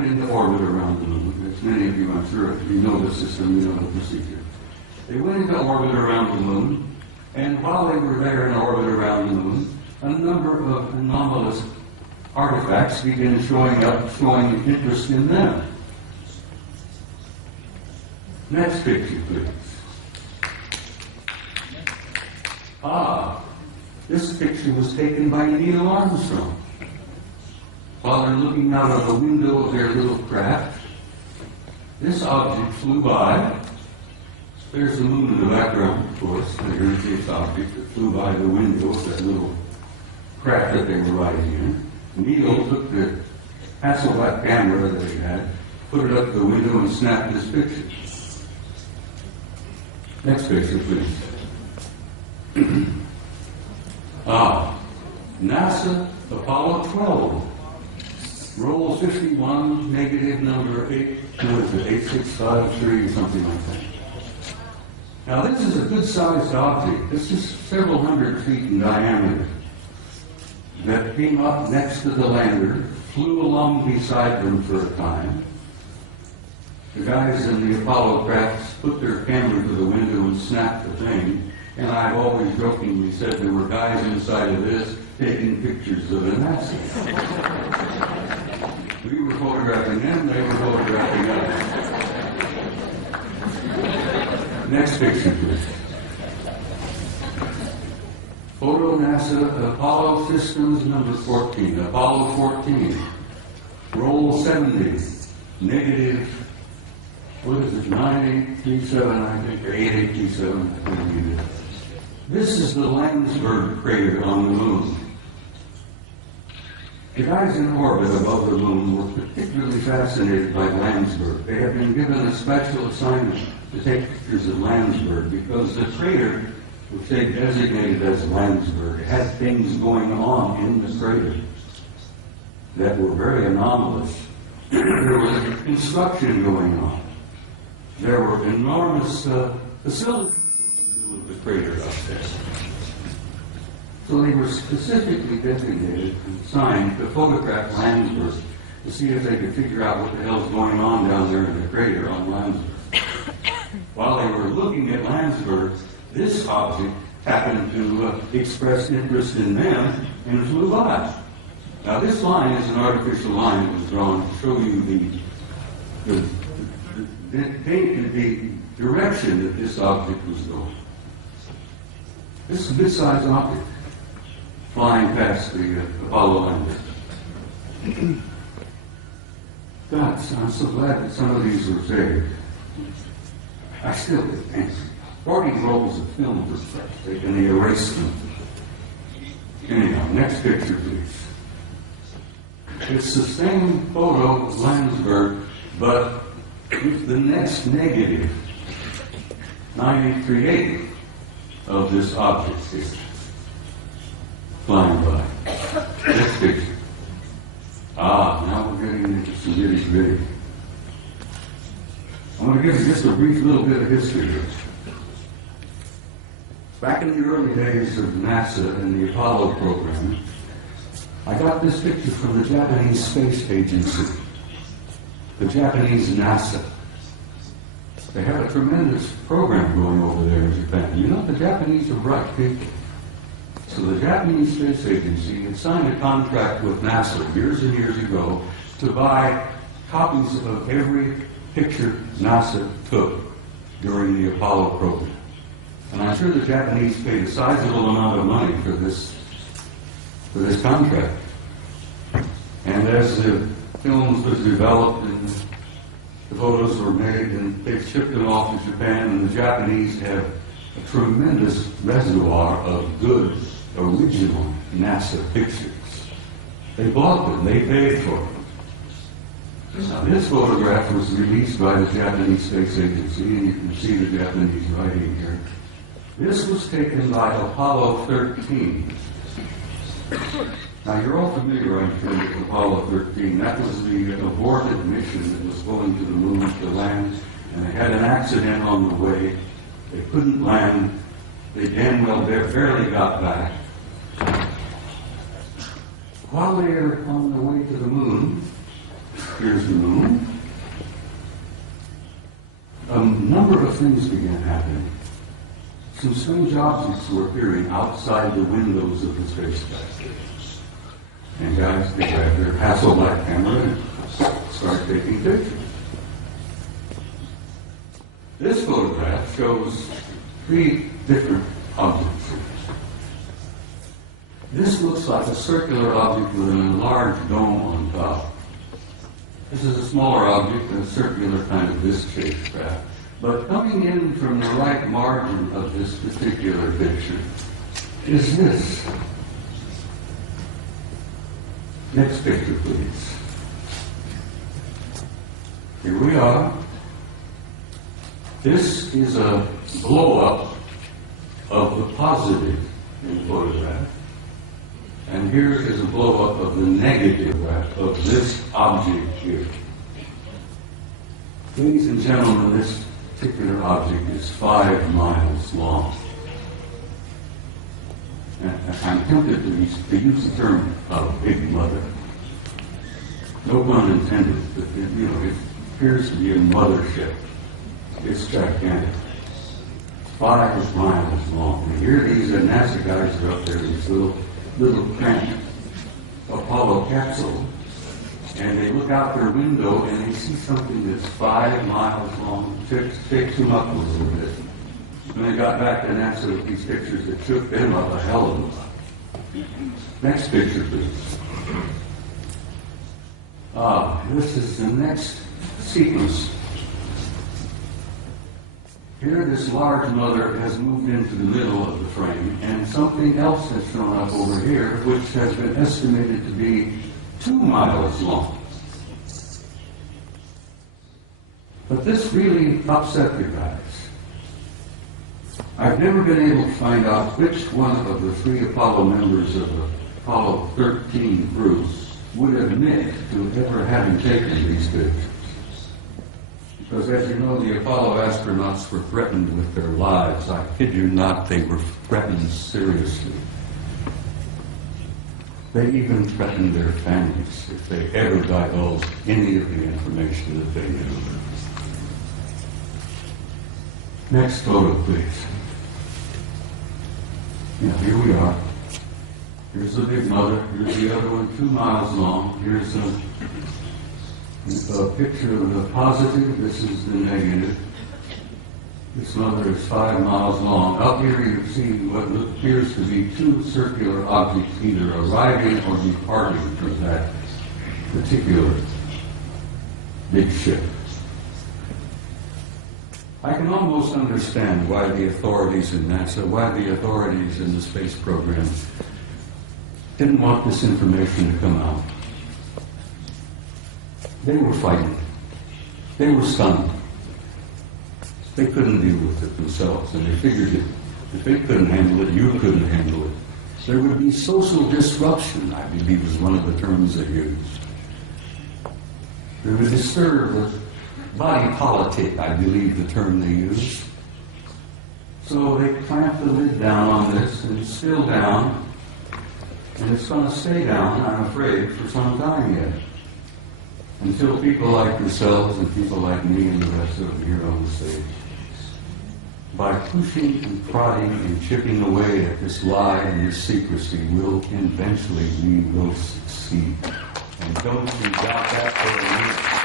went into orbit around the moon. As many of you, I'm sure, if you know the system, you know the procedure. They went into orbit around the moon, and while they were there in orbit around the moon, a number of anomalous artifacts began showing up, showing interest in them. Next picture, please. This picture was taken by Neil Armstrong. While they're looking out of the window of their little craft, this object flew by. There's the moon in the background, of course. There's this object that flew by the window of that little craft that they were riding in. Neil took the Hasselblad camera that he had, put it up the window, and snapped this picture. Next picture, please. NASA Apollo 12. Roll 51, negative number 8653, something like that. Now, this is a good-sized object. This is several hundred feet in diameter that came up next to the lander, flew along beside them for a time. The guys in the Apollo crafts put their camera to the window and snapped the thing, and I've always jokingly said there were guys inside of this taking pictures of the NASA. We were photographing them, they were photographing us. Next picture, please. Photo NASA Apollo Systems number 14, Apollo 14. Roll 70, negative, what is it, 9837, I think, or 8837, I think it is. This is the Landsberg crater on the moon. The guys in orbit above the moon were particularly fascinated by Landsberg. They had been given a special assignment to take pictures of Landsberg because the crater, which they designated as Landsberg, had things going on in the crater that were very anomalous. There was construction going on. There were enormous facilities in the crater up there. So they were specifically designated and assigned to photograph Landsberg to see if they could figure out what the hell's going on down there in the crater on Landsberg. While they were looking at Landsberg, this object happened to express interest in them and flew by. Now this line is an artificial line that was drawn to show you the direction that this object was going. This is a good-sized object flying past the Apollo lander. God, I'm so glad that some of these were saved. I still think 40 rolls of film were taken and they erased them. Anyhow, next picture, please. It's the same photo of Landsberg, but with the next negative, 9838 of this object here, flying by. Next picture. Now we're getting into some nitty-gritty. I'm going to give you just a brief little bit of history here. Back in the early days of NASA and the Apollo program, I got this picture from the Japanese Space Agency, the Japanese NASA. They have a tremendous program going over there in Japan. You know, the Japanese are bright people. So the Japanese Space Agency had signed a contract with NASA years and years ago to buy copies of every picture NASA took during the Apollo program. And I'm sure the Japanese paid a sizable amount of money for this contract. And as the films was developed and the photos were made and they shipped them off to Japan, and the Japanese have a tremendous reservoir of good original NASA pictures. They bought them, they paid for them. Now, this photograph was released by the Japanese Space Agency, and you can see the Japanese writing here. This was taken by Apollo 13. Now, you're all familiar, I'm sure, with Apollo 13. That was the aborted mission that was going to the moon to land, and they had an accident on the way. They couldn't land. They damn well barely got back. While they were on the way to the moon, Here's the moon. A number of things began happening. Some strange objects were appearing outside the windows of the spacecraft. And guys, they grab their Hasselblad camera and start taking pictures. This photograph shows 3 different objects. This looks like a circular object with an enlarged dome on top. This is a smaller object, a circular kind of disc-shaped craft. But coming in from the right margin of this particular picture is this. Next picture, please. Here we are. This is a blow-up of the positive in the photograph. And here is a blow-up of the negative of this object here. Ladies and gentlemen, this particular object is 5 miles long. And I'm tempted to use the term Big Mother. No pun intended, but it appears to be a mothership. It's gigantic. 5 miles long. And here these NASA guys are up there in this little cramped Apollo capsule, and they look out their window and they see something that's 5 miles long. Shakes them up a little bit. When they got back to NASA with these pictures, it shook them up a hell of a lot. Next picture, please. This is the next sequence. Here, this large mother has moved into the middle of the frame, and something else has shown up over here, which has been estimated to be 2 miles long. But this really upset the guys. I've never been able to find out which one of the 3 Apollo members of the Apollo 13 crew would admit to ever having taken these pictures. Because as you know, the Apollo astronauts were threatened with their lives. I kid you not, they were threatened seriously. They even threatened their families if they ever divulged any of the information that they knew. Next photo, please. Yeah, here we are. Here's the Big Mother. Here's the other one, 2 miles long. Here's a picture of the positive. This is the negative. This mother is 5 miles long. Up here you see what appears to be 2 circular objects either arriving or departing from that particular big ship. I can almost understand why the authorities in NASA, why the authorities in the space program didn't want this information to come out. They were fighting. They were stunned. They couldn't deal with it themselves, and they figured that if they couldn't handle it, you couldn't handle it. There would be social disruption, I believe is one of the terms they used. They would disturb the body politic, I believe the term they used. So they clamped the lid down on this, and it's still down, and it's going to stay down, I'm afraid, for some time yet. Until people like yourselves and people like me and the rest of them here on the stage, by pushing and prodding and chipping away at this lie and this secrecy, we will succeed. And don't you doubt that for a minute.